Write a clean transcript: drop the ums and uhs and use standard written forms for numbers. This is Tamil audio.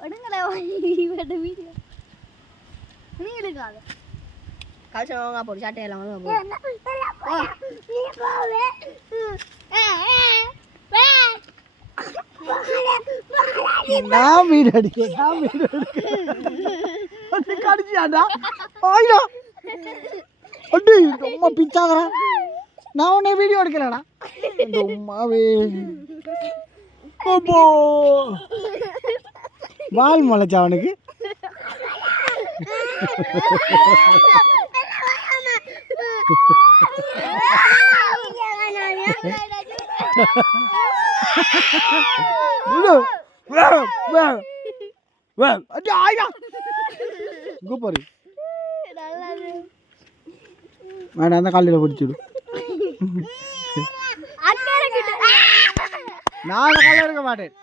ஒடுங்கடா வீடியோ நீ எடுக்காத கல்ச்சர் வாங்க போடு சாட்டை எல்லாம் வாங்க நான் வீடு அடிக்க கடிச்சியாடா ஆயிடா அடி ரொம்ப பிச்சாதரா நான் உன்னை வீடியோ எடுக்கலடா அம்மாவே அப்போ வால் முளைச்சா அவனுக்கு பாரு வேணா அந்த காலையில் பிடிச்சிடு நான் காலையில் இருக்க மாட்டேன்